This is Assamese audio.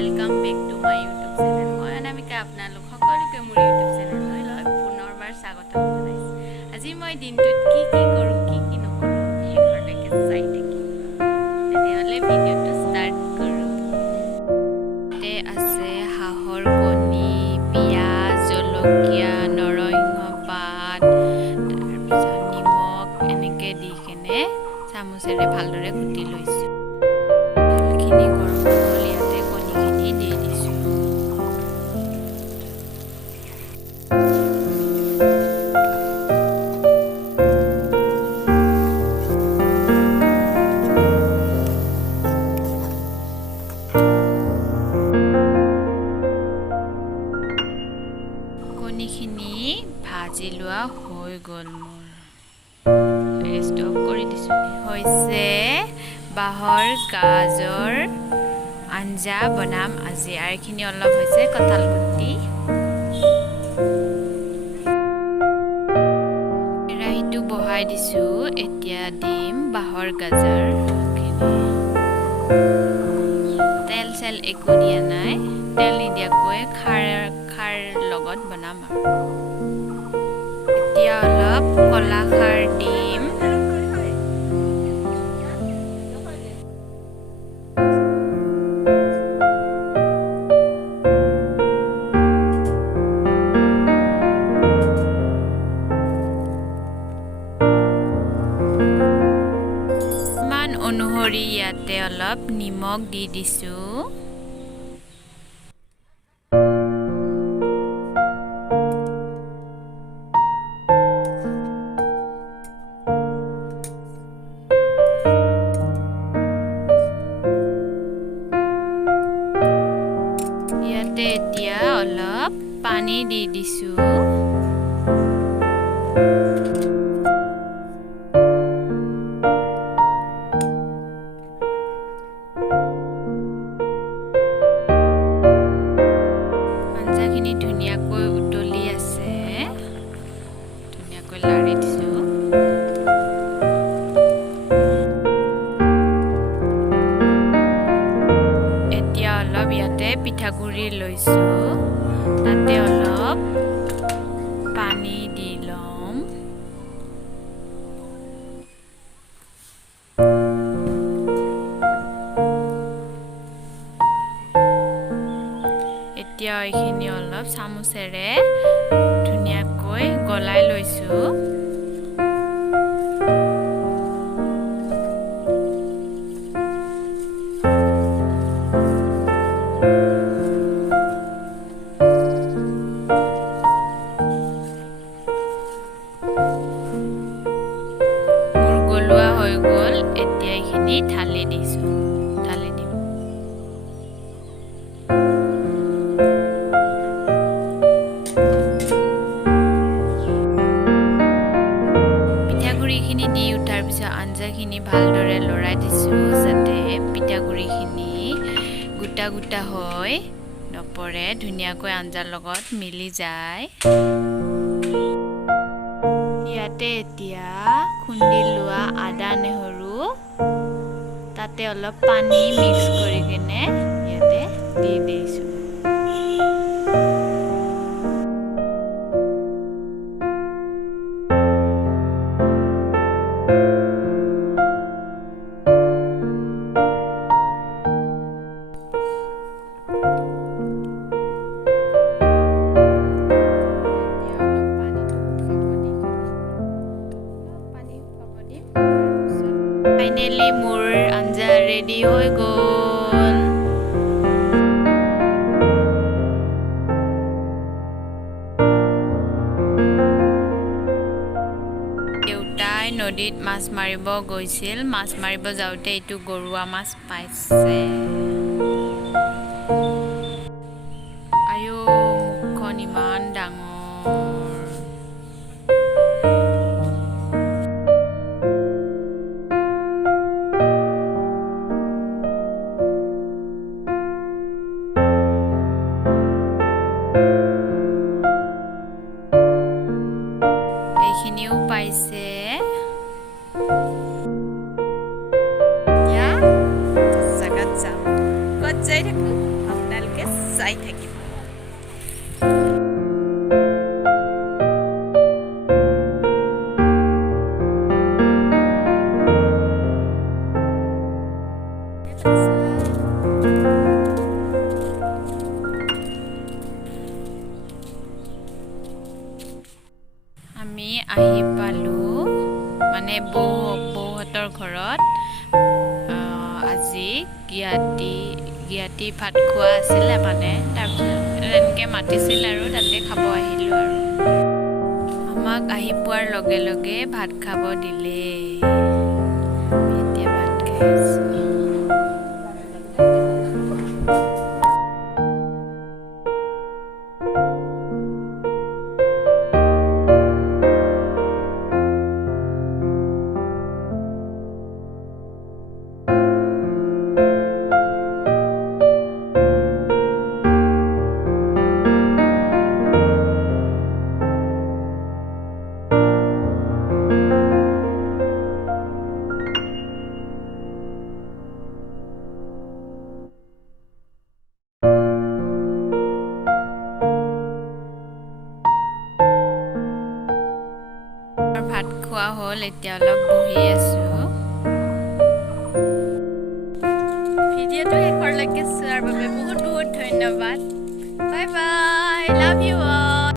Welcome back to my YouTube channel. মই অনামিকা আপোনালোক সকলোকে মোৰ YouTube চেনেললৈ পুনৰবাৰ স্বাগতম জনাইছো। আজি মই দিনটোত কি কৰোঁ কি নকৰোঁ শেষলৈকে চাই থাকিম। তেতিয়াহ'লে ভিডিঅ'টো ষ্টাৰ্ট কৰোঁ। তে আছে হাঁহৰ কণী, পিঁয়াজ, জলকীয়া, নৰসিংহ পাত, তাৰপিছত নিমখ এনেকৈ দি কেনে চামুচেৰে ভালদৰে কুটি লৈছোঁ। তেলখিনি গৰম হ'ল, ইয়াতে কণীখিনি দি দিছোঁ। কণীখিনি ভাজি লোৱা হৈ গ'ল। মোৰ ষ্টপ কৰি দিছোঁ। হৈছে বাঁহৰ গাজৰ আঞ্জা বনাম আজি। আৰু এইখিনি অলপ হৈছে কঁঠাল গুটি। কেৰাহীটো বহাই দিছোঁ। এতিয়া দিম বাঁহৰ গাজৰখিনি। তেল চেল একো দিয়া নাই। তেল নিদিয়াকৈ খাৰ লগত বনাম। আৰু এতিয়া অলপ কলা খাৰ দিম। অনুসৰি ইয়াতে অলপ নিমখ দি দিছোঁ। ইয়াতে এতিয়া অলপ পানী দি দিছোঁ। আঞ্জাখিনি ধুনীয়াকৈ উতলি আছে। ধুনীয়াকৈ লাৰি দিছোঁ। এতিয়া অলপ ইয়াতে পিঠাগুড়ি লৈছোঁ। তাতে অলপ পানী দি ল'ম। এতিয়া এইখিনি অলপ চামুচেৰে ধুনীয়াকৈ গলাই লৈছোঁ। মোৰ গলোৱা হৈ গ'ল। এতিয়া এইখিনি ঢালি দিছোঁ। ঢালি দিম। পিঠাগুড়িখিনি দি উঠাৰ পিছত আঞ্জাখিনি ভালদৰে লৰাই দিছোঁ, যাতে পিঠাগুড়িখিনি গোটা গোটা হৈ নপৰে, ধুনীয়াকৈ আঞ্জাৰ লগত মিলি যায়। ইয়াতে এতিয়া খুন্দি লোৱা আদা নহৰু, তাতে অলপ পানী মিক্স কৰি কিনে ইয়াতে দি দিছোঁ। ফাইনেলি মোৰ আঞ্জা ৰেডি হৈ গ'ল। দেউতাই নদীত মাছ মাৰিব গৈছিল। মাছ মাৰিব যাওঁতে এইটো গৰুৱা মাছ পাইছে। আয়ো, মুখখন ইমান ডাঙৰ। এইখিনিও পাইছে। জাগাত যাম। ক'ত যাই থাকোঁ আপোনালোকে চাই থাকিব। আমি আহি পালোঁ মানে বৌহঁতৰ ঘৰত। আজি গিয়াতি ভাত খোৱা আছিলে মানে, তাৰপিছত এনেকৈ মাতিছিল আৰু তাতে খাব আহিলোঁ আৰু। আমাক আহি পোৱাৰ লগে লগে ভাত খাব দিলে। এতিয়া ভাত খাই আছোঁ। ভাত খোৱা হ'ল, এতিয়া অলপ বহি আছোঁ।